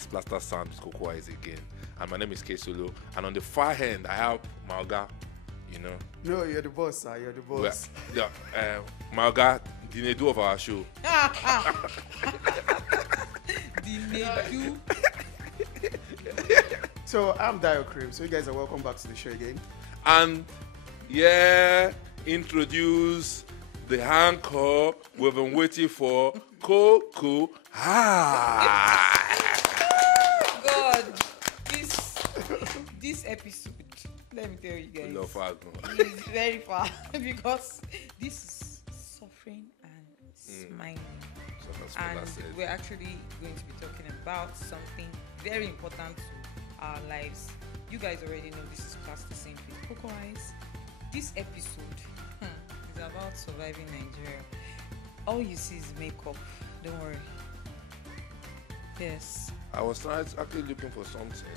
It's Plaster Saint Podcast again. And my name is K Solo. And on the far end, I have Malga. No, you're the boss, sir. You're the boss. Malga, the Nedu of our show. The Nedu. So I'm Dio Cream. So you guys are welcome back to the show again. And introduce the anchor we've been waiting for, Coco. God, this episode, let me tell you guys, is very far because this is suffering and smiling. And we're actually going to be talking about something very important to our lives. You guys already know this is Plaster Saint Podcast. This episode is about surviving Nigeria. All you see is makeup. Don't worry. Yes. I was actually looking for something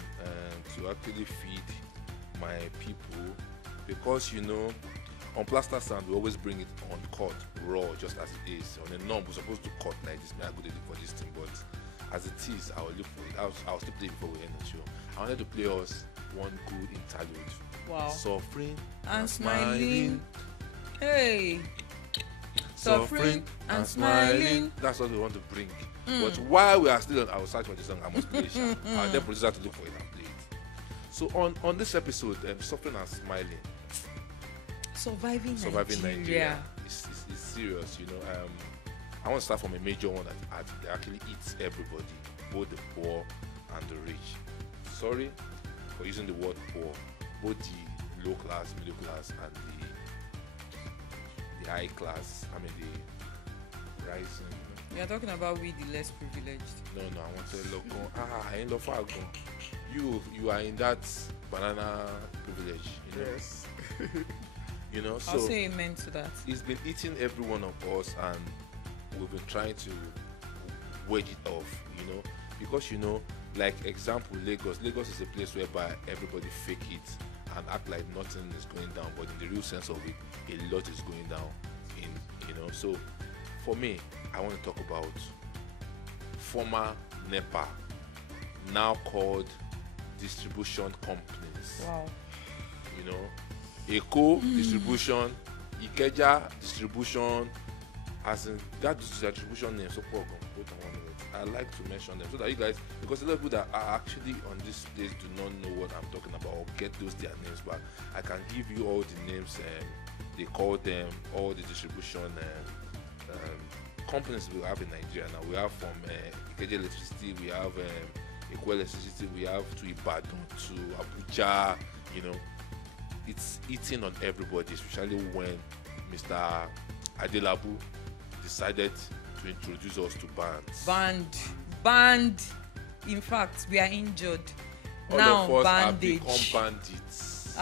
to actually feed my people because on Plaster Saint we always bring it uncut, raw, just as it is. On a norm, we're supposed to cut like this. I go to look for this thing, but as it is, I will look for it. I'll still play before we end the show. I wanted to play us one good interlude. Wow. Suffering and smiling. Hey. Suffering and smiling. That's what we want to bring. But while we are still on our search for the song, I must play it. I'll then producer to look for it and play it. So on this episode, Suffering and Smiling. Surviving Nigeria is serious, I want to start from a major one that actually eats everybody, both the poor and the rich. Sorry for using the word poor, both the low class, middle class, and the high class. I mean the rising. You're talking about we the less privileged. No, I want to look. I ain't far gone. You are in that banana privilege. Yes. So I'll say amen to that. It's been eating every one of us, and we've been trying to wedge it off. Because like example, Lagos is a place whereby everybody fake it and act like nothing is going down, but in the real sense of it, a lot is going down. So for me, I want to talk about former NEPA, now called distribution companies. Wow. Eco distribution, Ikeja distribution, as in that distribution name. So I like to mention them so that you guys, because a lot of people that are actually on this place do not know what I'm talking about or get their names, but I can give you all the names they call them, all the distribution companies we have in Nigeria now. We have from Ikeja Electricity, we have Eco Electricity, we have to Ibadan, to Abuja. It's eating on everybody, especially when Mr. Adelabu decided to introduce us to bands. Banned. In fact, we are injured. All now of us bandage. have become bandits.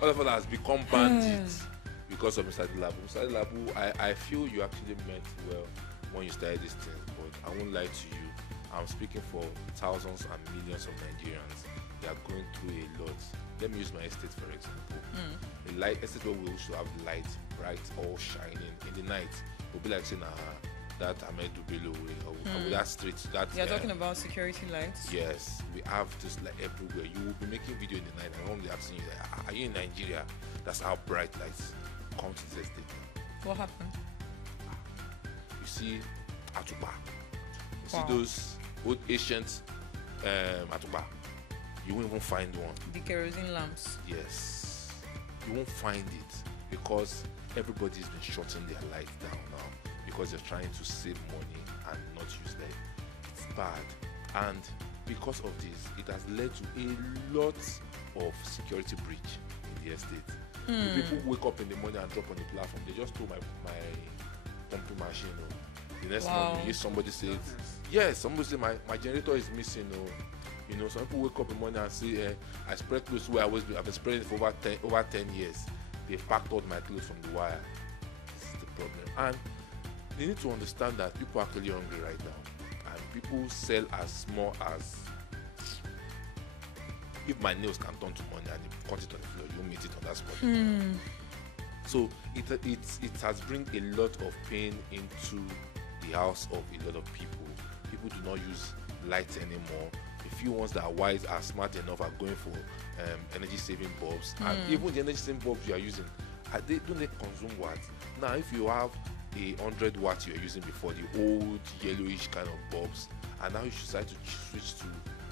All of us has become bandits because of Mr. Adelabu. Mr. Adelabu, I feel you actually meant well when you started this thing, but I won't lie to you. I'm speaking for thousands and millions of Nigerians. They are going through a lot. Let me use my estate for example. A light estate where we used to have light, bright, all shining in the night. We'll be like saying, that Ahmed Bello way, or that street. You're talking about security lights? Yes, we have this like everywhere. You will be making video in the night, and one day asking you, are you in Nigeria? That's how bright lights come to this estate. What happened? You see Atuba. You see those old ancient Atuba. You won't even find one. The kerosene lamps. Yes. You won't find it because everybody's been shutting their light down now because they're trying to save money and not use them. It's bad. And because of this, it has led to a lot of security breach in the estate. The people wake up in the morning and drop on the platform. They just stole my pumping machine. The next morning, somebody says, yes, somebody says my generator is missing. Some people wake up in the morning and say, I spread clothes where I've been spreading it for over 10 years. They've packed all my clothes from the wire. This is the problem. And they need to understand that people are actually hungry right now. And people sell as small as, if my nails can turn to money and you cut it on the floor, you'll meet it on that spot. So it has bring a lot of pain into the house of a lot of people. People do not use lights anymore. The few ones that are wise, are smart enough, are going for energy saving bulbs. And even the energy saving bulbs you are using, don't they consume what? Now, if you have a 100 watts you were using before, the old yellowish kind of bulbs, and now you decide to switch to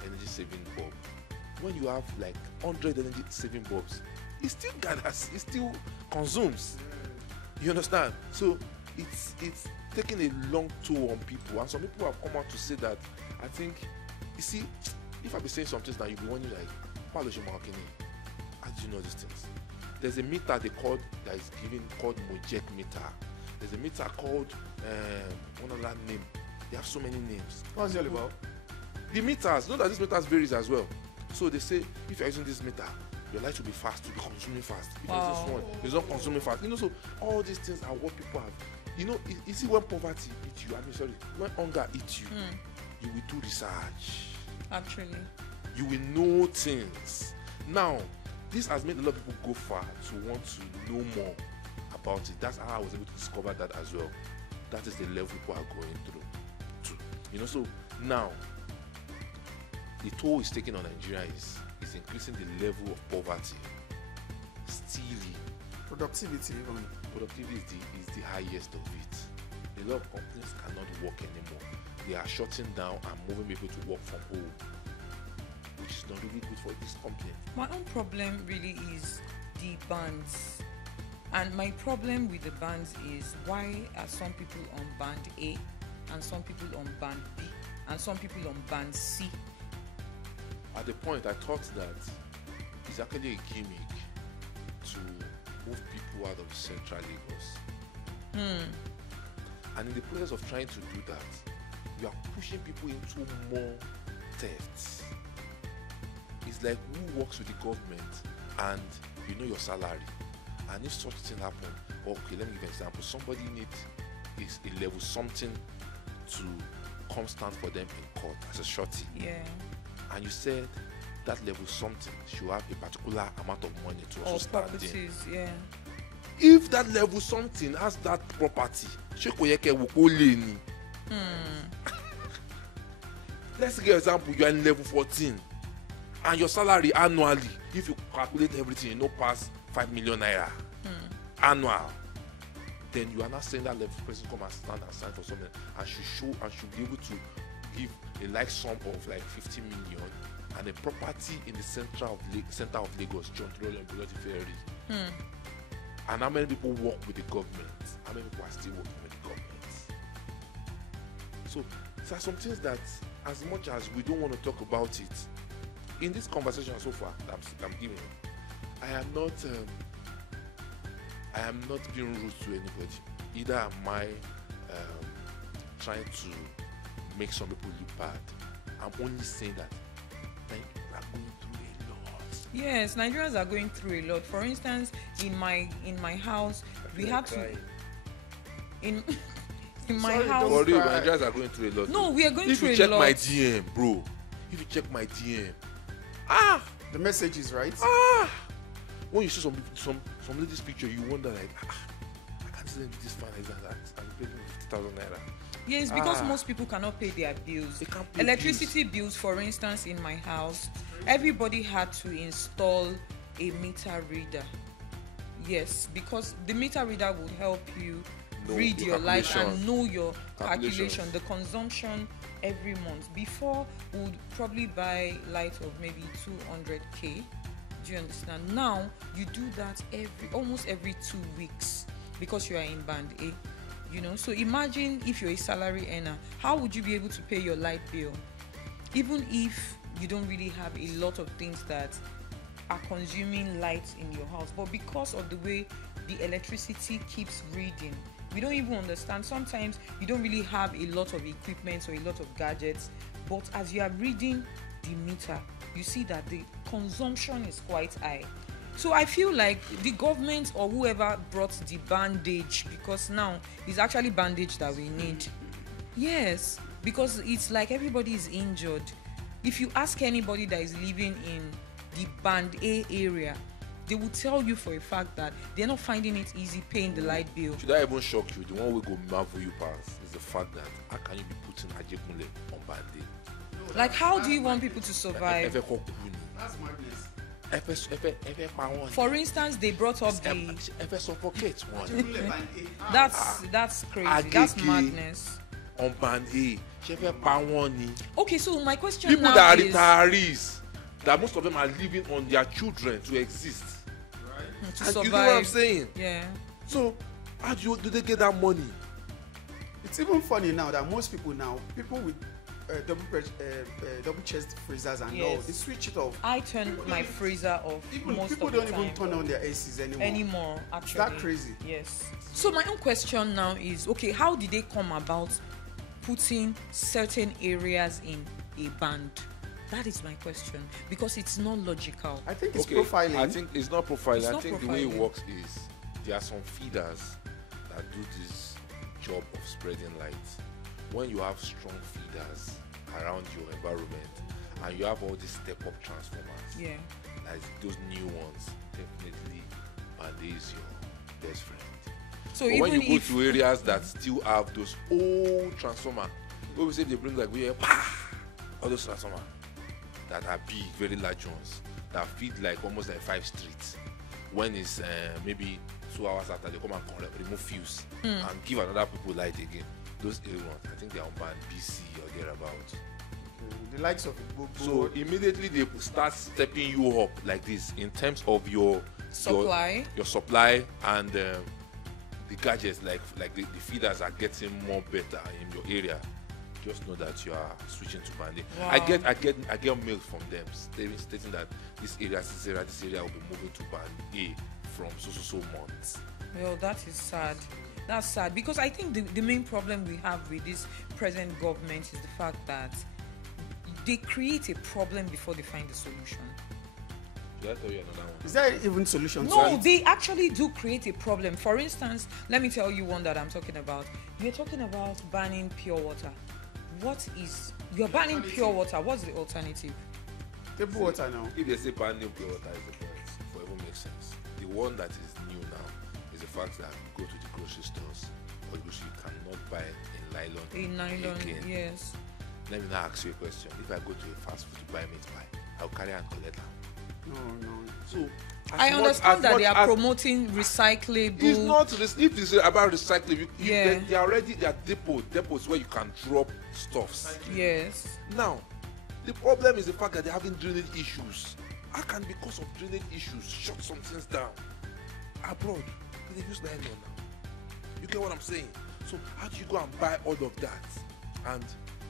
energy saving bulb, when you have like 100 energy saving bulbs, it still gathers, it still consumes. You understand? So it's taking a long toll on people, and some people have come out to say that. I think, you see, if I be saying some things now, you'll be wondering like, how do you know these things? There's a meter that is given called Mojek meter. There's a meter called one other name. They have so many names. What's it all about? The meters. Know that these meters varies as well. So they say if you're using this meter, your light will be fast, to be consuming fast. If you're using this one, it's not consuming fast. So all these things are what people have. You see, when poverty eats you, when hunger eats you, you will do research. Actually, you will know things. Now, this has made a lot of people go far to want to know more about it. That's how I was able to discover that as well. That is the level people are going through. So now the toll is taken on Nigeria is increasing the level of poverty. Stealing. Productivity is the highest of it. A lot of companies cannot work anymore. They are shutting down and moving people to work from home, which is not really good for this company. My own problem really is the bans. And my problem with the bans is, why are some people on band A and some people on band B and some people on band C? At the point, I thought that it's actually a gimmick to move people out of central Lagos. And in the process of trying to do that, you are pushing people into more thefts. It's like, who works with the government and you know your salary, and if such thing happen, okay, let me give an example. Somebody needs a level something to come stand for them in court as a shorty. Yeah. And you said that level something should have a particular amount of money to also stand in. Yeah. If that level something has that property, let's give an example. You are in level 14 and your salary annually, if you calculate everything, you know, pass 5 million naira annual, then you are not saying that level person come and stand and sign for something and should be able to give a like sum of like 50 million and a property in the center of Lagos, John Trollo and Buloti Ferry. And how many people work with the government? How many people are still working with the government? So there are some things that, as much as we don't want to talk about it, in this conversation so far that I'm giving, I am not being rude to anybody. Either am I trying to make some people look bad. I'm only saying that Nigerians are going through a lot. Yes, Nigerians are going through a lot. For instance, in my house, we had to in my house. For real, Nigerians are going through a lot. No, we are going through a lot. If you check my DM, bro. If you check my DM, the message is right. When you see some ladies' picture, you wonder like, I can't see them this fine like that. I'm paying 50,000 naira. Yes, because most people cannot pay their bills. They can't pay electricity bills, for instance, in my house, everybody had to install a meter reader. Yes, because the meter reader will help you read your light and know your calculation, the consumption every month. Before, we would probably buy light of maybe 200k. Do you understand? Now you do that almost every 2 weeks because you are in band A. You know, so imagine if you're a salary earner, how would you be able to pay your light bill? Even if you don't really have a lot of things that are consuming light in your house, but because of the way the electricity keeps reading, we don't even understand. Sometimes you don't really have a lot of equipment or a lot of gadgets, but as you are reading the meter, you see that the consumption is quite high. So I feel like the government or whoever brought the bandage, because now it's actually bandage that we need. Yes, because it's like everybody is injured. If you ask anybody that is living in the band A area, they will tell you for a fact that they're not finding it easy paying the light bill. Should I even shock you? The one we go marvel you past is the fact that how can you be putting Ajekunle on band A? Like, how do you want people to survive? That's madness. For instance, they brought up the. That's crazy. That's madness. Okay, so my question people now that are is retirees, that most of them are living on their children to exist. Right. to And survive. you know what I'm saying? Yeah. So how do they get that money? It's even funny now that most people with double chest freezers and all, they switch it off. I turn my freezer off most people of the don't time. even turn on their ACs anymore. Actually. Is that crazy? Yes. So my own question now is, okay, how did they come about putting certain areas in a band? That is my question, because it's not logical. I think it's profiling. I think it's not profiling. It's I not think the way it profiling. works is there are some feeders that do this job of spreading light. When you have strong feeders around your environment and you have all these step-up transformers, like those new ones, definitely Band-Aid is your best friend. So but even when you if go to areas that still have those old transformers, we say they bring like all those transformers that are big, very large ones that feed like almost like 5 streets. When it's maybe 2 hours after, they come and remove fuse and give another people light again. Those ones, I think they are on band BC or thereabouts. The likes of so immediately they start stepping you up like this in terms of your supply and the gadgets, like the feeders are getting more better in your area. Just know that you are switching to Band-Aid. Wow. I get mail from them stating that this area will be moving to Band-Aid from so months. Well, that is sad. That's sad, because I think the main problem we have with this present government is the fact that they create a problem before they find a solution. Should I tell you another one? Is there even solution? No, they actually do create a problem. For instance, let me tell you one that I'm talking about. You're talking about banning pure water. You're banning pure water. What's the alternative? Table water now. If they say banning pure water is the point, for even makes sense. The one that is new now is the fact that you go to the grocery stores or you cannot buy in nylon. Yes. Let me now ask you a question. If I go to a fast food to buy meat pie, I'll carry and collect them. No. So I understand that they are promoting recyclable. It's not. If it's about recycling, they are depots where you can drop stuffs. Yes. Now, the problem is the fact that they're having drainage issues. How can, because of drainage issues, shut some things down abroad? They use nylon now. You get what I'm saying? So how do you go and buy all of that, and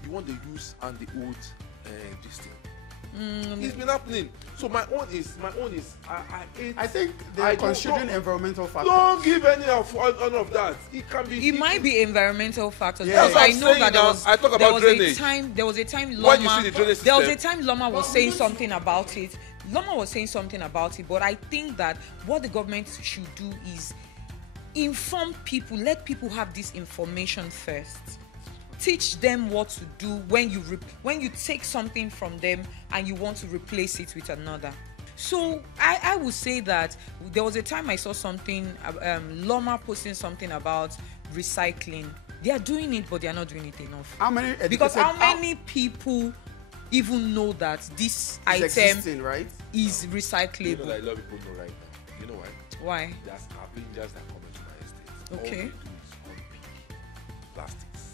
you want the use and the old this thing? It's been happening. So my own is I think they're considering environmental factors. Don't give any of that. It can be. It might be environmental factors. Yeah. I know that there was drainage. There was a time When you see the drainage there was a system. time Loma was saying something about it. But I think that what the government should do is inform people, let people have this information first. Teach them what to do when you take something from them and you want to replace it with another. So I would say that there was a time I saw something, Loma posting something about recycling. They are doing it, but they are not doing it enough. How many people even know that this item existing, right? is recyclable? You know that a lot of people know right now. You know why? Why? There's Avengers that come into my estate. Okay. All they do is unpick plastics.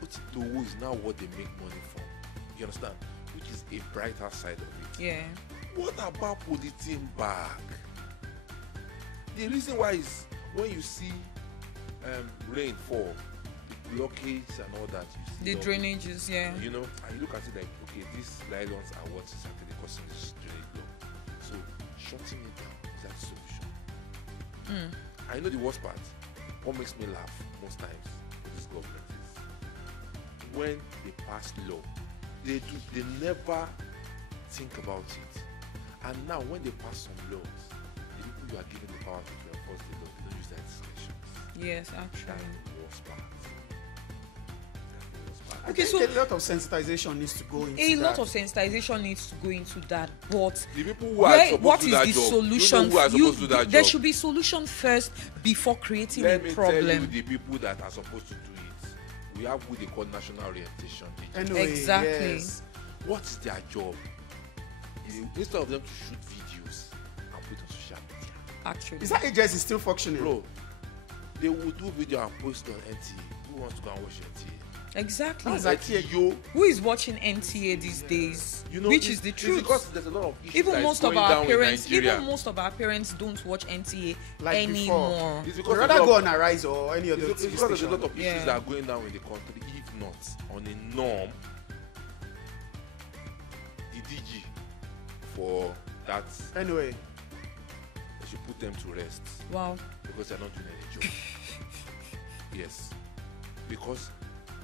Put it to who is now what they make money from. You understand? Which is a brighter side of it. Yeah. What about polythene bag? The reason why is when you see rain fall, the blockage and all that, you see The drainages, yeah. You know, and you look at it like, okay, these nylons are what is actually causing this drainage block. So shutting it down is that the solution. I know the worst part. What makes me laugh most times with this government is when they pass law, they never think about it. And now when they pass some laws, the people you are giving the power to enforce the law, they don't use their discretion. Yes, actually. That's the worst part. I think a lot of sensitization needs to go into that. A lot of sensitization needs to go into that, but the people who are supposed to do that job, solution? you know who are supposed to do that there job? should be solution first before creating Let a me problem. tell you the people that are supposed to do it. we have what they call national orientation. Anyway, exactly. Yes. What is their job? Instead of them to shoot videos and put on social media. Actually, is that agency still functioning? Bro, they will do video and post on NTA. Who wants to go and watch NTA? Exactly. Who is watching NTA these days? You know, which is the truth. Because there's a lot of issues even most of our parents don't watch NTA like anymore. They rather go on Arise or any other It's because there's a lot of issues that are going down in the country. If not on a norm, the DG for that. Anyway, they should put them to rest. Wow. Because they're not doing any job. Yes. Because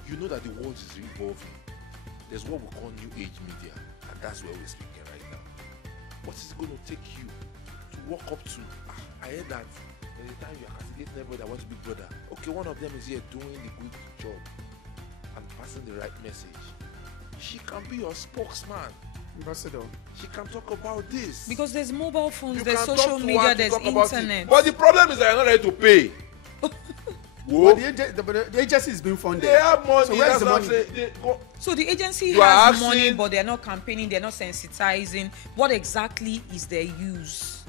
you know that the world is evolving. There's what we call new age media, and that's where we're speaking right now. What is it going to take you to walk up to? I heard that by the time you are castigating everybody that wants to be brother. Okay, one of them is here doing the good job and passing the right message. She can be your spokesman. Ambassador. She can talk about this. Because there's mobile phones, there's social media, there's internet. But the problem is that you're not ready to pay. But the agency is being funded. They have money. So where's the money? So the agency has money, but they're not campaigning, they're not sensitizing. What exactly is their use?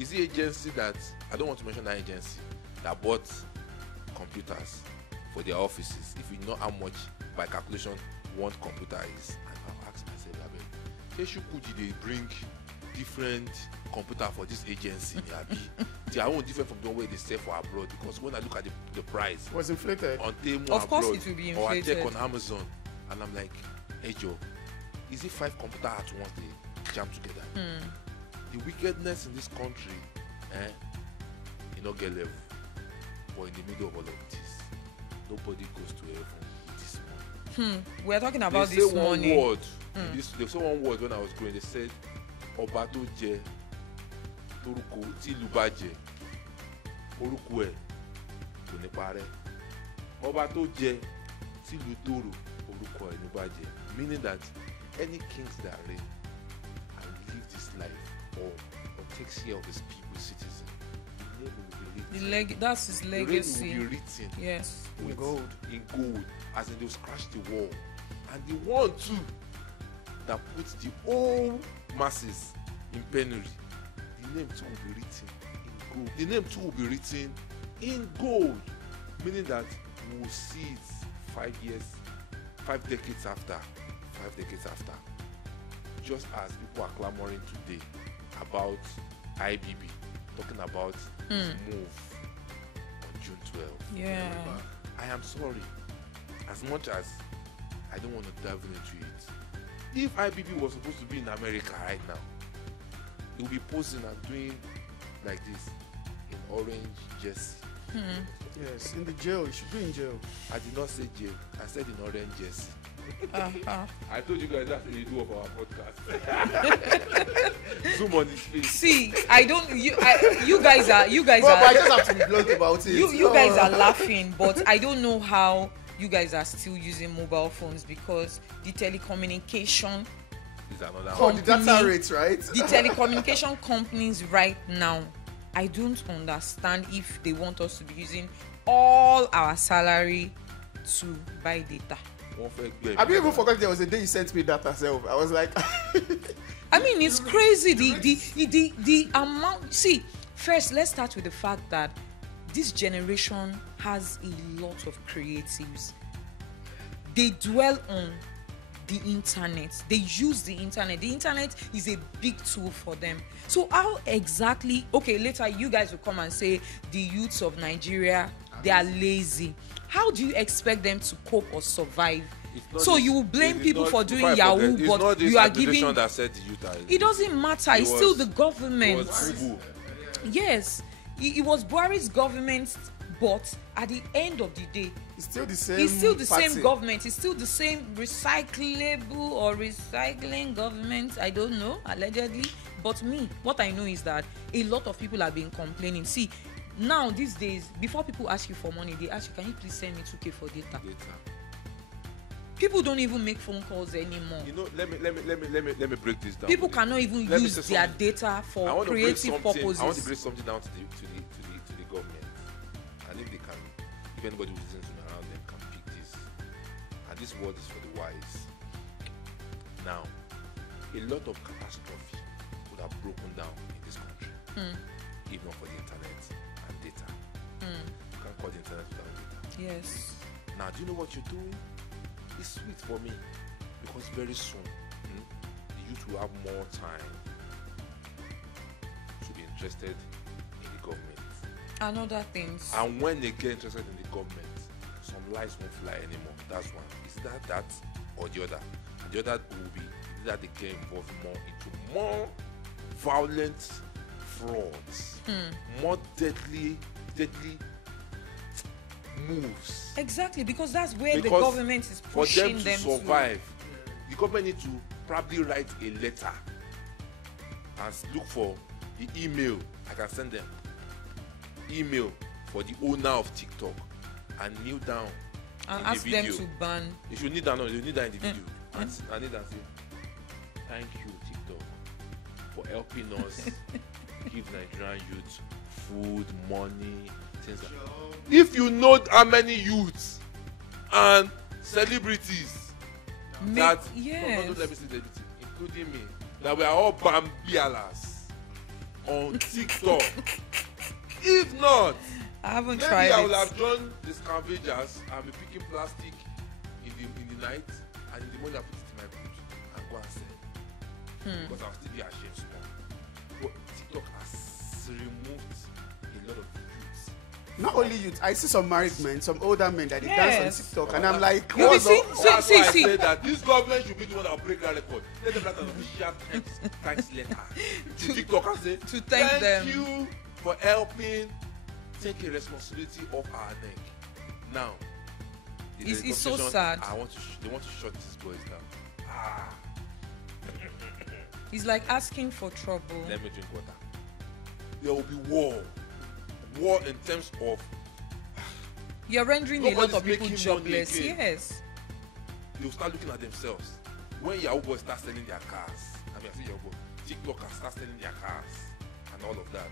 Is the agency that, I don't want to mention that agency, that bought computers for their offices? If you know how much, by calculation, one computer is, and I'll ask myself, they bring different computer for this agency. They are all different from the way they sell for abroad, because when I look at the price, was inflated on Temu of course abroad, it will be or I inflated, check on Amazon, and I'm like, hey Joe, is it 5 computers at once they jam together? The wickedness in this country, you don't get level, but in the middle of all of this, nobody goes to heaven with this money. We're talking about this money. They say one word when I was growing. They said, Ọba tó jẹ torúkọ tí ìlú bá jẹ orúkọ ẹ̀ kò ní parẹ́. Ọba tó jẹ tí ìlú tòrò orúkọ ẹ̀ ló bá jẹ. Meaning that any kings that reign and live this life or takes care of his people, citizens, the name will be written. That's his legacy. The name will be written. Yes. In gold. In gold. As in they'll scratch the wall. And the one too that puts the whole masses in penury, the name too will be written in gold. The name too will be written in gold, meaning that we will see it 5 decades after, just as people are clamoring today about IBB, talking about his move on June 12th. Yeah. I am sorry, as much as I don't want to dive into it. If IBB was supposed to be in America right now, he would be posing and doing like this in orange jersey. Yes, in the jail. You should be in jail. I did not say jail. I said in orange jersey. I told you guys that's what you do of our podcast. Zoom on his face. See, you guys are. But I just have to be blunt about it. You guys are laughing, but I don't know how you guys are still using mobile phones, because the telecommunication is another the data rates, right? The telecommunication companies right now, I don't understand if they want us to be using all our salary to buy data. Have you even forgotten there was a day you sent me data self? I was like, I mean, it's crazy the amount. See, first let's start with the fact that this generation has a lot of creatives. They dwell on the internet. They use the internet. The internet is a big tool for them. So how exactly, okay, later you guys will come and say the youths of Nigeria, they are lazy. How do you expect them to cope or survive? So you will blame people for doing Yahoo, but you are giving. That said the youth are, it doesn't matter. It's still the government. Yes, it was Buhari's government, but at the end of the day, it's still the same. It's still the same government. It's still the same recyclable or recycling government. I don't know, allegedly. But me, what I know is that a lot of people have been complaining. See, now these days, before people ask you for money, they ask you, "Can you please send me 2K for data?" People don't even make phone calls anymore. You know, let me break this down. People cannot even use their data for creative purposes. I want to break something down to the government, and if anybody who listens around them can pick this and this word is for the wise. Now, a lot of catastrophe would have broken down in this country if not for the internet and data. You can't call the internet without data. Yes. Now, do you know what you're doing? It's sweet for me because very soon the youth will have more time to be interested in the government and other things. And when they get interested in the government, some lies won't fly anymore. That's one. Is that or the other? And the other will be that they get involved more into more violent frauds, more deadly moves. Exactly, because that's where the government is pushing them to survive. The government need to probably write a letter and look for the email. I can send them email for the owner of TikTok and kneel down and ask them to ban. You should need that. No, you need that in the video. I need that. Say, thank you, TikTok, for helping us give Nigerian youth food, money, things like that. If you know how many youths and celebrities that don't let me say celebrity, including me, that we are all bambialas on TikTok. If not, I haven't maybe tried I it. will have joined the scavengers and be picking plastic in the night, and in the morning I put it in my boot and go and sell. Because I'll still be ashamed small. But TikTok has removed a lot of youths. Not only youth, I see some married men, some older men that they dance on TikTok, and I'm like, that's why I say that this government should be the one that will break that record. Let them write an official thanks letter to TikTok and say, to thank them. Thank you for helping take a responsibility off our neck. Now, it's so sad. They want to shut these boys down. It's like asking for trouble. Let me drink water. There will be war. War in terms of you're rendering a lot of people jobless. Yes. They'll start looking at themselves. When Yahoo boys start selling their cars, I see Yahoo boys, TikTokers start selling their cars and all of that.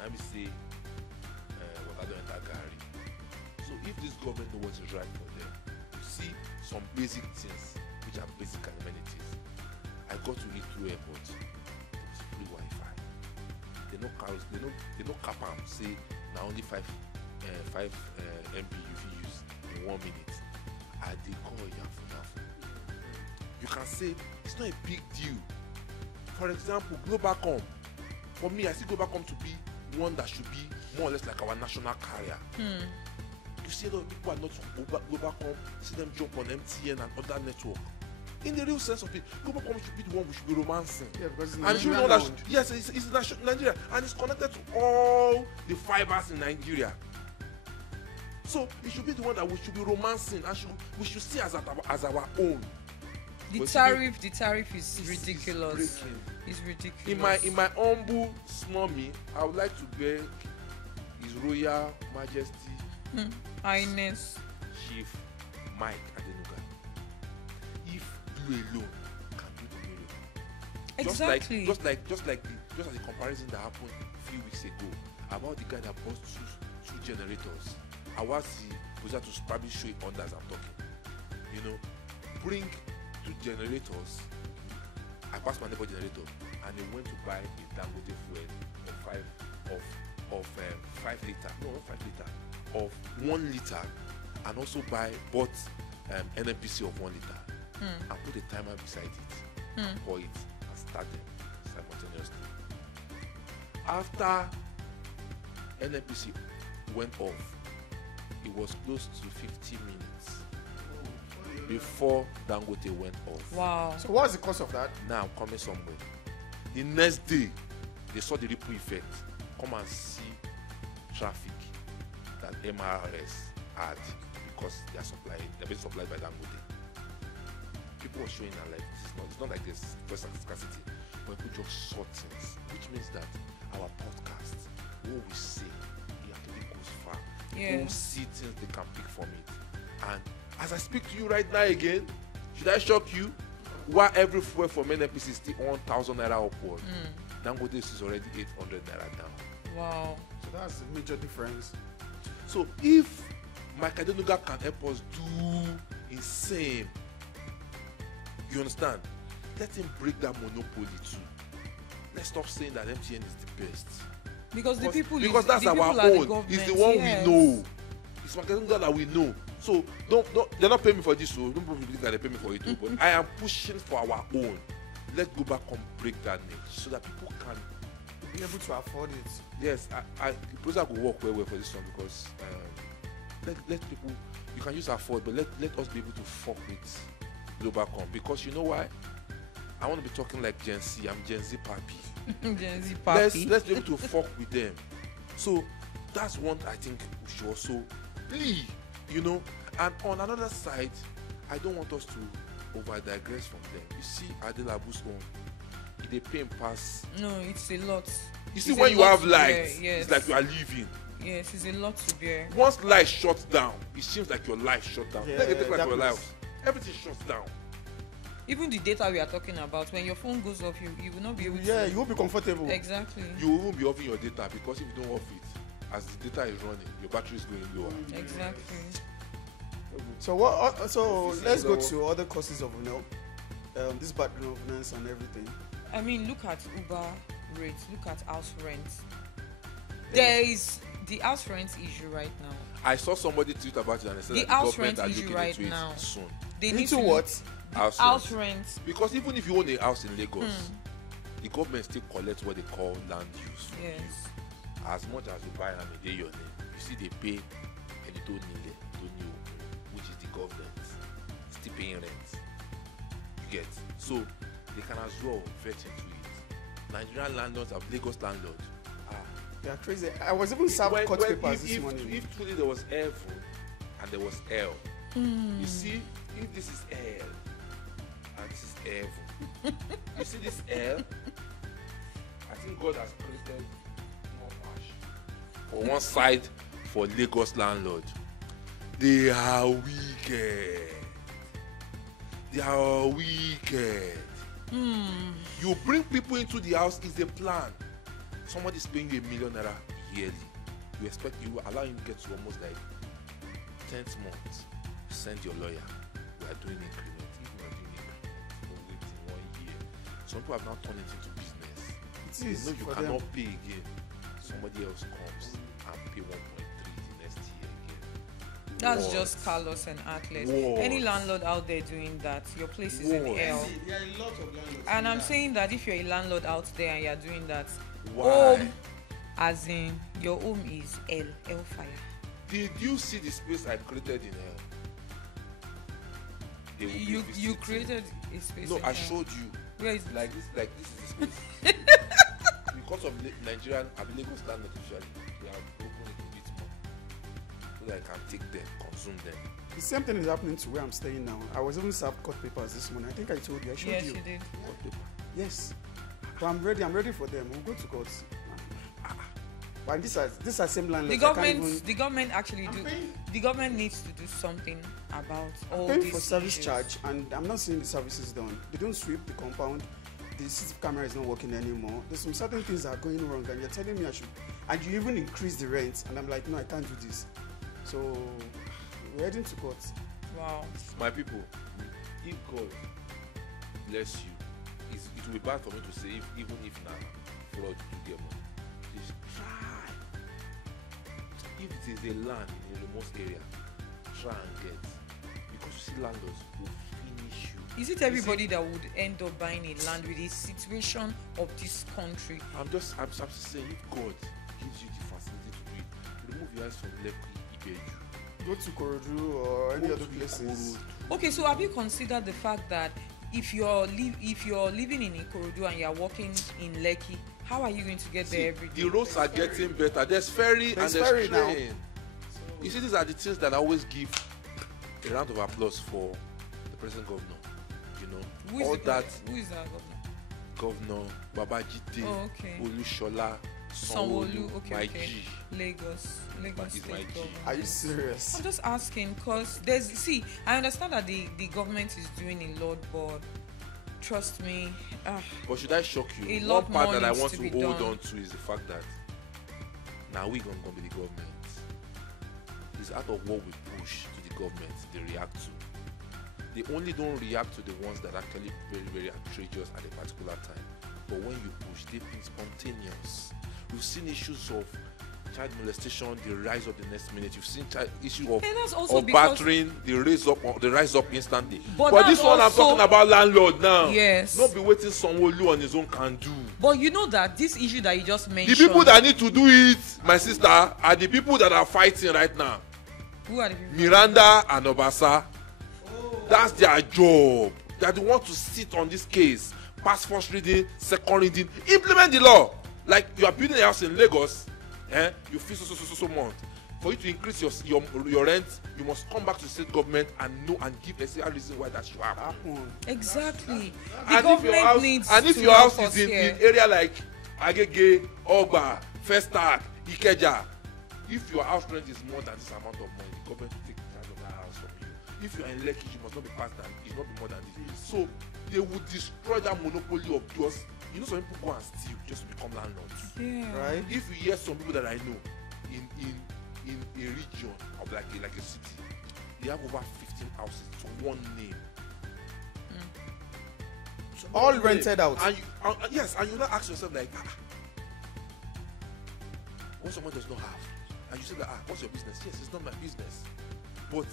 Let me say, what I don't enter Gary. So if this government knows what is right for them, you see some basic things which are basic amenities. I got to Heathrow Airport. There was free Wi-Fi. They no cars. They no cap am say now only 5 MB you fit use in 1 minute. I dey call yafu. You can say it's not a big deal. For example, Globalcom. For me, I see Globalcom to be one that should be more or less like our national carrier. You see a lot of people are not on Globalcom, see them jump on MTN and other network. In the real sense of it, Globalcom should be the one we should be romancing. Yeah, because and you know that yes, it's Nigeria and it's connected to all the fibers in Nigeria. So it should be the one that we should be romancing and we should see as our own. The tariff is ridiculous. It's ridiculous. In my humble small me, I would like to beg His Royal Majesty Highness Chief Mike Adenuga, if you alone can do the miracle. Exactly. Just like the comparison that happened a few weeks ago about the guy that bought two generators. I was the producer to probably show it on as I'm talking. You know, bring 2 generators. I passed my neighbor generator and they went to buy a Dangote fuel of 5 liter. No, not 5 liter. Of 1 liter, and also bought NNPC of 1 liter and put a timer beside it for it and start them simultaneously. After NNPC went off, it was close to 50 minutes before Dangote went off. Wow. So what's the cause of that? Now I'm coming somewhere. The next day, they saw the ripple effect. Come and see traffic that MRS had because they're being supplied by Dangote. People were showing that like it's not like this first scarcity, but people just saw things, which means that our podcast, what we say, it actually goes far. People see things they can pick from it. And as I speak to you right now again, should I shock you? Why every fuel from NNPC is still 1,000 naira upward? Dangote is already 800 naira down. Wow. So that's a major difference. So if Mike Adenuga can help us do insane. You understand? Let him break that monopoly too. Let's stop saying that MTN is the best. Because that's our own. It's the one we know. It's marketing that we know. So don't they're not paying me for this, so don't believe that they pay me for it too. But I am pushing for our own. Let's go back and break that niche so that people can be able to afford it. Yes, the project will work well for this one because let people, you can use afford, but let us be able to fuck with Globacom, because you know why? I want to be talking like Gen Z. I'm Gen Z papi. Gen Z papi. Let's be able to fuck with them. So that's one I think we should also plea, you know. And on another side, I don't want us to over digress from them. You see Adelabu's own, they pay him pass. No, it's a lot. You see, when you have lights, yes. It's like you are living. Yes, it's a lot to bear. Once light shuts down, it seems like your life shut down. Yeah, like your life. Everything shuts down. Even the data we are talking about, when your phone goes off, you will not be able to. Yeah, you won't be comfortable. Exactly. You won't be offing your data, because if you don't off it, as the data is running, your battery is going lower. Exactly. So what? So let's go to other causes of this bad governance and everything. I mean, look at Uber rates. Look at house rent. There is the house rent issue right now. I saw somebody tweet about it and they said the that the house government rent are issue looking right into now. it soon. They need into to what? House rent. Because even if you own a house in Lagos, the government still collects what they call land use from Yes. you. As much as you buy and they your name, you see they pay and they don't need which is the government still paying rent. You get, so they can as well vet into it. Nigerian landlords and Lagos landlords they are crazy. I was even served court papers this morning. If truly there was heaven and there was hell, you see, if this is hell and this is heaven, you see this hell, I think God has created more ash. For one side, for Lagos landlord, they are wicked. They are wicked. You bring people into the house is a plan. Somebody is paying you ₦1 million yearly. You allow him to get to almost like 10th month. Send your lawyer. We are doing increment. If we are doing increment, we'll wait in 1 year. Some people have now turned it into business. They know you cannot pay again. Somebody else comes and pay 1.3 the next year again. That's just Carlos and Atlas. Any landlord out there doing that, your place is in hell. There are a lot of landlords. And I'm saying that if you're a landlord out there and you're doing that, Why? As in your home is hellfire. Did you see the space I created in hell? You created a space. No, in I hell. showed you. Where is Like this is the space. Because of Nigerian and Lagos landlord usually, we have opened it a bit more so that I can take them, consume them. The same thing is happening to where I'm staying now. I was even served court papers this morning. I think I told you. I showed Yes, you. you did. Court paper. Yes. But I'm ready for them. We'll go to court. But these are same landlords. The government actually the government needs to do something about all paying these for service issues. charge, and I'm not seeing the services done. They don't sweep the compound. The CCTV camera is not working anymore. There's some certain things that are going wrong, and you're telling me I should, and you even increase the rent, and I'm like, no, I can't do this. So we're heading to court. Wow. My people, if God bless you, it will be bad for me to say even if now fraud you get money, please try. If it is a land in a remote area, try and get, because you see landlords will finish you. Is it everybody that would end up buying a land with the situation of this country? I'm saying, if God gives you the facility to do it, remove your eyes from Lekki, Ibeju. Go to Korodu or any other places. Okay, so have you considered the fact that if you're living in Ikorodu and you're working in Lekki, how are you going to get there every day? The roads are getting better. There's ferry and there's train. You see, these are the things that I always give a round of applause for the present governor. You know, Who is that governor? Governor Babajide, Olushola, Sanwo-Olu, my okay. G. Lagos Is my State G. government. Are you serious? I'm just asking because I understand that the government is doing a lot, but trust me. But should I shock you? A One lot part more that I needs want to to be hold done. on to is the fact that now we're going to be the government. It's out of what we push to the government, they react to. They only don't react to the ones that are actually very, very outrageous at a particular time. But when you push, they've been spontaneous. We've seen issues of child molestation, they rise up the next minute. You've seen issue of battering, they rise up instantly. But this one I'm talking about landlord now. Yes. Not be waiting someone who on his own can do. But you know that this issue that you just mentioned. The people that need to do it, my sister, are the people that are fighting right now. Who are the people? Miranda and Obasa. That's their job. They are the ones to sit on this case. Pass first reading, second reading, implement the law. Like you are building a house in Lagos, you feel so month. For you to increase your rent, you must come back to the state government and give a reason why that should happen. Exactly. The government needs to. And if your house is in area like Agege, Ogba, Festac, Ikeja, if your house rent is more than this amount of money, the government will take charge of that house from you. If you are in Lekki, you must not be past that. It must not be more than this. So they would destroy that monopoly of just. You know, some people go and steal just to become landlords. Yeah. Right? If you hear some people that I know in a region of like a city, they have over 15 houses to one name. So all rented out. And yes, and you now ask yourself like, what someone does not have, and you say that, what's your business? Yes, it's not my business. But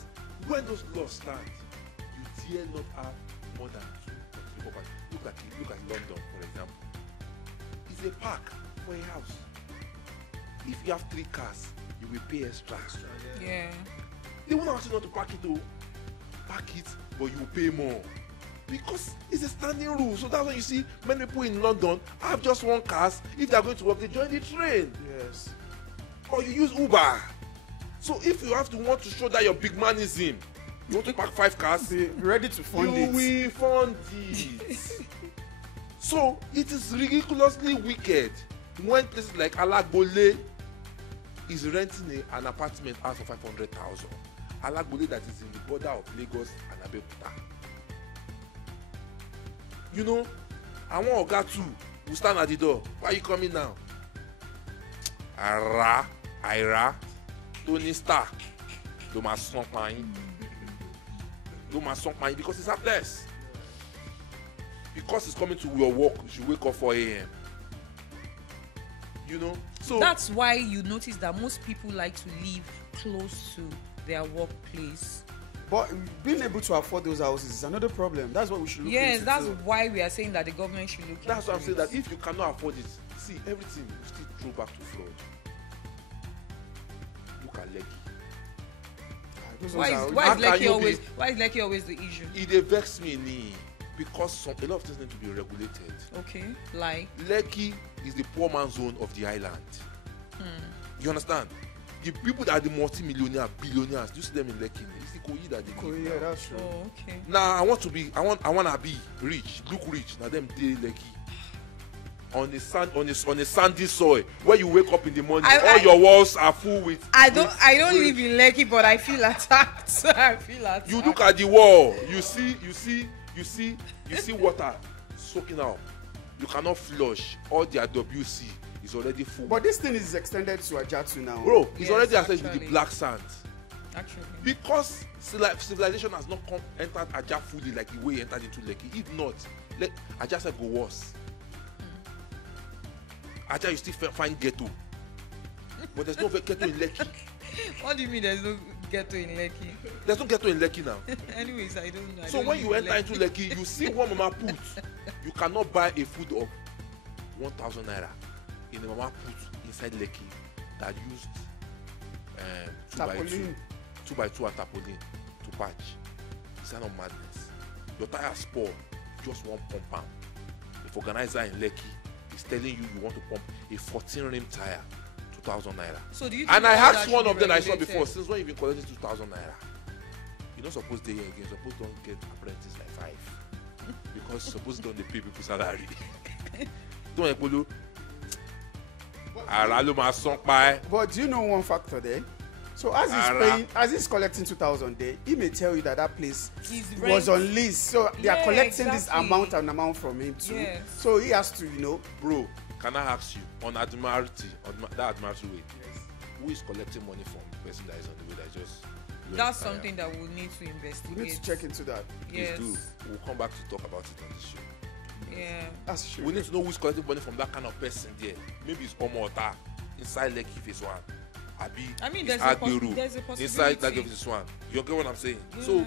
when those laws stand, you dare not have more than 2 or 3 properties. Look at London, for example. It's a park for a house. If you have 3 cars, you will pay extra. Yeah. They won't ask you not to park it though. Park it, but you will pay more. Because it's a standing rule. So that's why you see many people in London have just 1 car. If they are going to work, they join the train. Yes. Or you use Uber. So if you want to show that your big man is him, you want to park 5 cars, be ready to fund it. You will fund it. So it is ridiculously wicked when places like Alagbole is renting an apartment out for 500,000. Alagbole that is in the border of Lagos and Abeokuta. You know, I want Oga too. We stand at the door. Why are you coming now? Ira, Tony Stark. Do my song because it's heartless. Because it's coming to your work, you should wake up 4 a.m. You know? So that's why you notice that most people like to live close to their workplace. But being able to afford those houses is another problem. That's what we should look into. Yes, that's why we are saying that the government should look into it. That's what I'm saying, that if you cannot afford it, see, everything will still throw back to fraud. Look at Lekki. Why is Lekki always the issue? It vexes me because a lot of things need to be regulated. Okay, like Lekki is the poor man's zone of the island. You understand? The people that are the multi-millionaire, billionaires, do you see them in Lekki? It's the Koyi that they live. Yeah, that's true. Oh, okay. Now I want to be rich, look rich. Now them dey Lekki. On a sandy soil where you wake up in the morning, all your walls are full with. I don't live in Lekki, but I feel attacked. You look at the wall, you see water soaking out. You cannot flush. All the WC is already full. But this thing is extended to Ajatu now. Bro, it's already accessed with the black sand. Actually. Because civilization has not entered Ajah fully like the way it entered into Lekki. If not, Ajah said go worse. Ajah, you still find ghetto. But there's no ghetto in Lekki. What do you mean there's no ghetto in Lekki? There's no ghetto in Lekki now. Anyways, I don't know. So when you enter into Lekki, you see one mama put. You cannot buy a food of 1,000 naira in a mama put inside Lekki that used 2x2 and tarpaulin to patch. It's not madness. Your tire spoil, just one pump. If organizer in Lekki is telling you want to pump a 14 rim tire, 2,000 naira. So do you? And I asked one of them I saw before, since when you been collecting 2,000 naira? You're not supposed to again. You're supposed to don't get apprentice like 5 because you're supposed to don't pay people salary. Don't Epolo. But do you know one factor there? So as he's collecting 2,000 there, he may tell you that place was on lease. So they are collecting this amount from him too. Yes. So he has to, Bro, can I ask you, on Admiralty, on that Admiralty way, who is collecting money from the person that is on the way that just That's something that we'll need to investigate. We need to check into that. Yes. Please do. We'll come back to talk about it on the show. Yeah. That's true. We need to know who's collecting money from that kind of person there. Maybe it's Omota inside Lekki phase 1. I mean, there's a possibility. inside that phase 1. You get what I'm saying? Yeah. So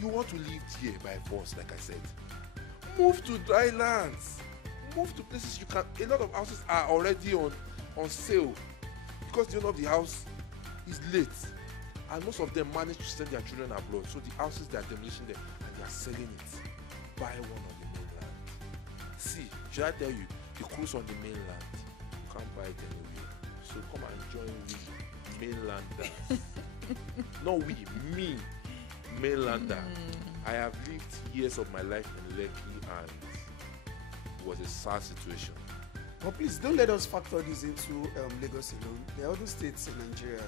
you want to live here by force, like I said. Move to dry lands. Move to places you can. A lot of houses are already on sale because the owner of the house is late, and most of them manage to send their children abroad. So the houses they are demolishing them and they are selling it. Buy one on the mainland. See, should I tell you, the cruise on the mainland, you can't buy it anywhere. So come and join we mainlanders. Not we, me, mainlander. I have lived years of my life in Lekki and it was a sad situation. But please don't let us factor this into Lagos alone. There are other states in Nigeria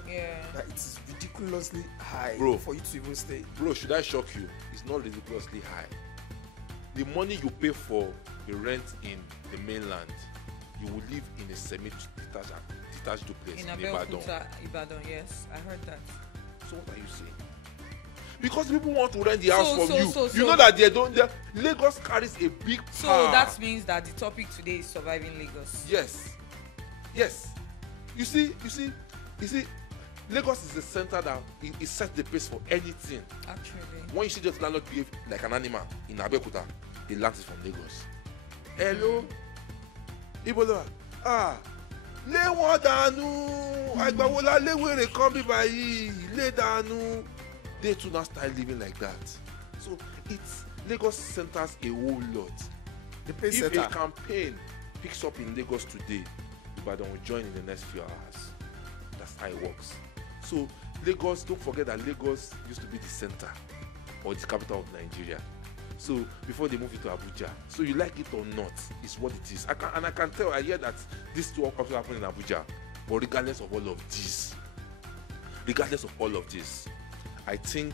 that it is ridiculously high for you to even stay. Bro, should I shock you? It's not ridiculously high. The money you pay for the rent in the mainland, you will live in a semi-detached duplex in Ibadan. Yes, I heard that. So what are you saying? Because people want to rent the house from you. So, you know that Lagos carries a big power. So that means that the topic today is surviving Lagos. Yes. You see, Lagos is the center that it sets the pace for anything. Actually. When you see just landlord behave like an animal in Abeokuta, the land is from Lagos. Hello? Ibola. Lé wọn dànù. Àgbàwọlá léwèrè kan bí báyìí. Lé dànù. They too now start living like that. So it's Lagos centers a whole lot. If a campaign picks up in Lagos today, Ibadan will join in the next few hours. That's how it works. So Lagos, don't forget that Lagos used to be the center or the capital of Nigeria. So before they move it to Abuja. So you like it or not, it's what it is. I can tell, I hear that this too also happened in Abuja. But regardless of all of this, I think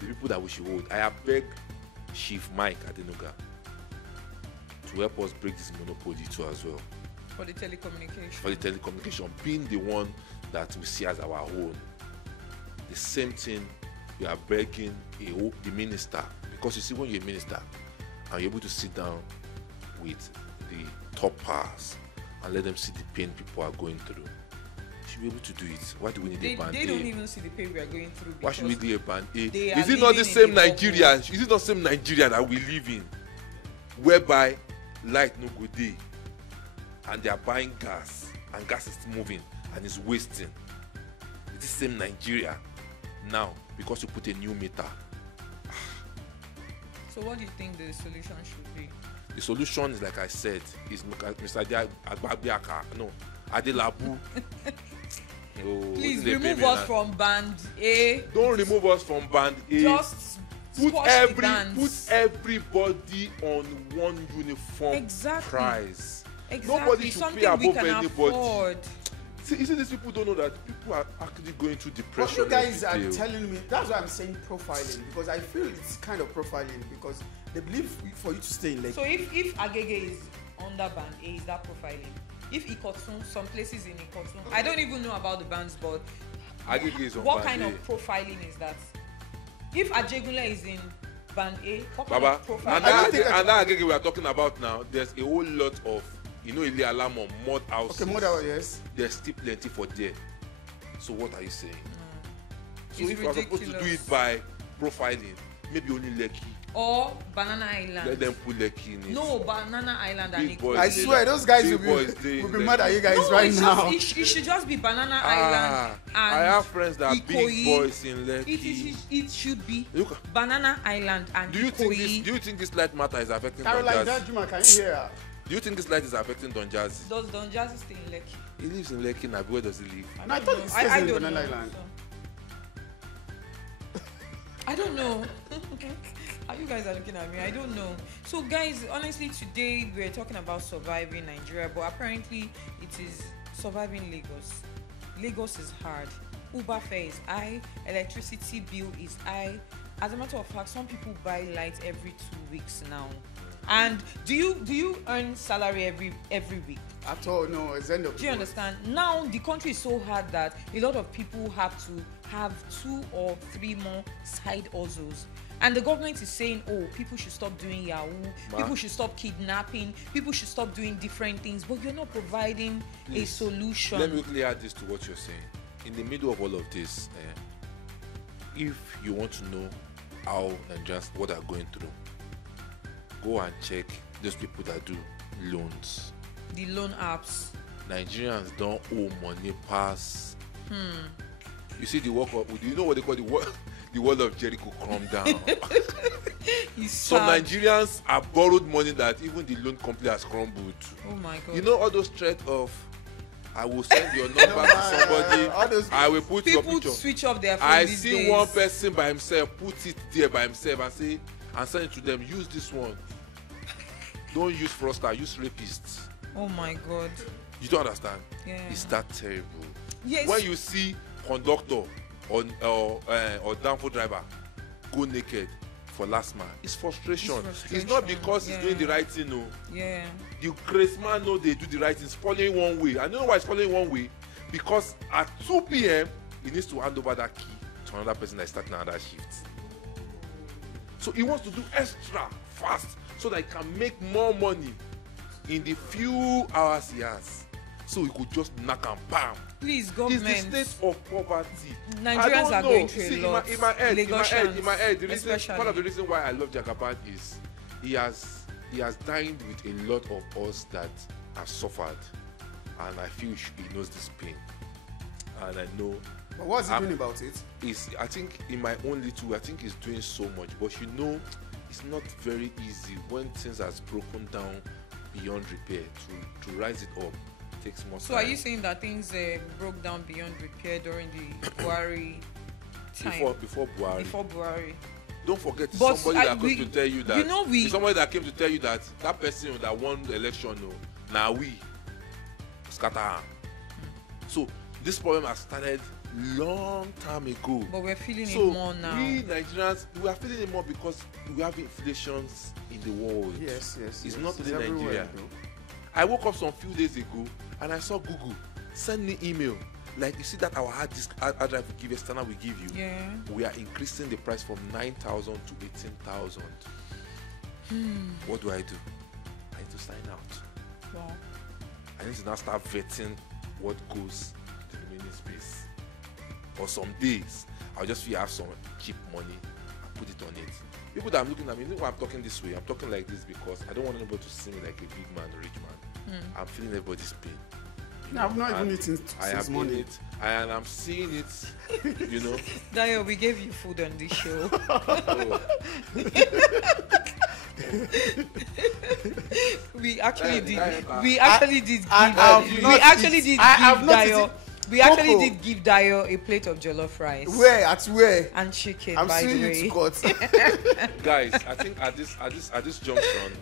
the people that we should hold, I have begged Chief Mike Adenuga to help us break this monopoly too as well. For the telecommunication. Being the one that we see as our own. The same thing we are begging the minister, because you see when you're a minister and you're able to sit down with the top powers and let them see the pain people are going through. Should be able to do it. Why do we need a band-aid? They don't even see the pain we are going through. Why should we do a band-aid? Is it not the same Nigeria? Is it not the same Nigeria that we live in, whereby light no good day, and they are buying gas, and gas is moving and is wasting? It's the same Nigeria now because you put a new meter. So what do you think the solution should be? The solution is, like I said, is Mr. Adelabu. Please remove us from band A. Don't remove us from band A. Just put everybody on one uniform price. Exactly. Nobody should pay above anybody. Afford. See, you see, these people don't know that people are actually going through depression. But you guys are telling me, that's why I'm saying profiling, because I feel it's kind of profiling, because they believe for you to stay in Lekki. So if Agege is under band A, is that profiling? If Ikotun, some places in Ikotun, I don't even know about the bands, but what kind of profiling is that? If Ajegunle is in band A, what kind of profiling? And that Agege we are talking about now, there's a whole lot of, Ile Alamo, mud houses. Okay, mud house, yes. There's still plenty for there. So what are you saying? So it's if we are supposed to do it by profiling, maybe only Lekki. Or Banana Island. Let them put Lekki in it. No, Banana Island and Ikoyi. I swear, those guys will be mad at you guys now. It should just be Banana Island and I have friends that are big boys in Lekki. It should be Banana Island and Ikoyi. Do you think this light matter is affecting Caroline Jajuma, can you hear her? Do you think this light is affecting Don Jazzy? Does Don Jazzy stay in Lekki? He lives in Lekki now. Where does he live? I thought he stays in Banana Island. I don't know. How you guys are looking at me? I don't know. So guys, honestly, today we're talking about surviving Nigeria, but apparently it is surviving Lagos. Lagos is hard. Uber fare is high. Electricity bill is high. As a matter of fact, some people buy light every 2 weeks now. And do you earn salary every week? At all, no. It's end of Do you understand? Now the country is so hard that a lot of people have to have 2 or 3 more side hustles. And the government is saying, oh, people should stop doing Yahoo, people should stop kidnapping, people should stop doing different things, but you're not providing a solution. Let me quickly add this to what you're saying. In the middle of all of this, if you want to know how Nigerians, what they're going through, go and check those people that do loans. The loan apps. Nigerians don't owe money pass. You see the work of, do you know what they call the wall of Jericho come down? Some Nigerians have borrowed money that even the loan company has crumbled. Oh my God. You know all those threats of, I will send your number to somebody, I will put your picture. People switch off their phone I these see days. one person by himself, put it there by himself and say, and send it to them, use this one. Don't use fraudster, use rapists. Oh my God. You don't understand? Yeah. It's that terrible. Yes. When you see conductor or downfall driver go naked for last man, it's frustration. It's not because he's doing the right thing, no. Yeah. The crazy man know they do the right thing. It's following one way. I know why it's following one way. Because at 2 p.m. he needs to hand over that key to another person that's starting another shift. So he wants to do extra fast so that he can make more money in the few hours he has. So he could just knock and bam. Please, government. It's the state of poverty. Nigerians are going through See, a lot. in my head, the reason, especially. part of the reason why I love Jagaban is he has dined with a lot of us that have suffered, and I feel he knows this pain, and I know. But what's he doing about it? I think in my own little, I think he's doing so much, but it's not very easy when things has broken down beyond repair to rise it up. Takes more time. So are you saying that things broke down beyond repair during the Buhari time? Before Buhari. Before Buhari. Don't forget But somebody that came to tell you that. You know somebody that came to tell you that person that won the election, now we scatter him. So this problem has started long time ago. But we're feeling it more now. We Nigerians, we are feeling it more because we have inflations in the world. Yes. It's not only everywhere, Nigeria. though. I woke up some few days ago and I saw Google send me email. Like, you see that our hard drive we give, external we give you. Yeah. We are increasing the price from 9,000 to 18,000. What do? I need to sign out. Wow. I need to now start vetting what goes to the remaining space. For some days, I'll just feel I have some cheap money and put it on it. People that I'm looking at me, you know why I'm talking this way? I'm talking like this because I don't want anybody to see me like a big man, rich man. I'm feeling everybody's pain. No, I've not even eaten since morning. And I'm seeing it, you know. Dayo, we gave you food on this show. We actually did give Dayo a plate of jollof rice. Where? At where? And chicken, I'm by the seeing way. it, Scott. Guys, I think at this junction,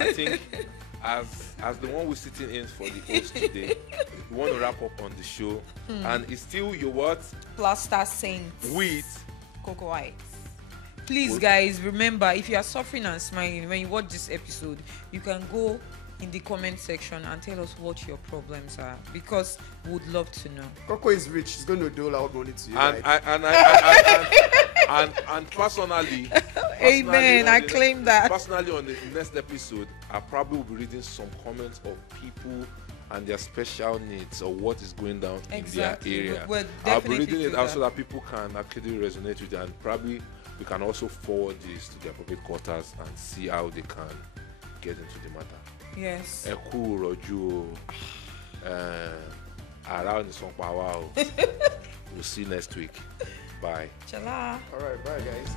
I think as the one we're sitting in for the host today, we want to wrap up on the show. And it's still your what? Plaster Saint With Cocoa Ice. Please, guys, remember, if you are suffering and smiling when you watch this episode, you can go in the comment section and tell us what your problems are, because we would love to know. Coco is rich. He's going to dole out money to you. And personally, Amen. I claim that. Personally, on the next episode, I probably will be reading some comments of people and their special needs or what is going down in their area. I'll be reading it out so that people can actually resonate with it, and probably we can also forward this to the appropriate quarters and see how they can get into the matter. Yes. Eku Roju. Around the We'll see you next week. Bye. Chala. All right, bye, guys.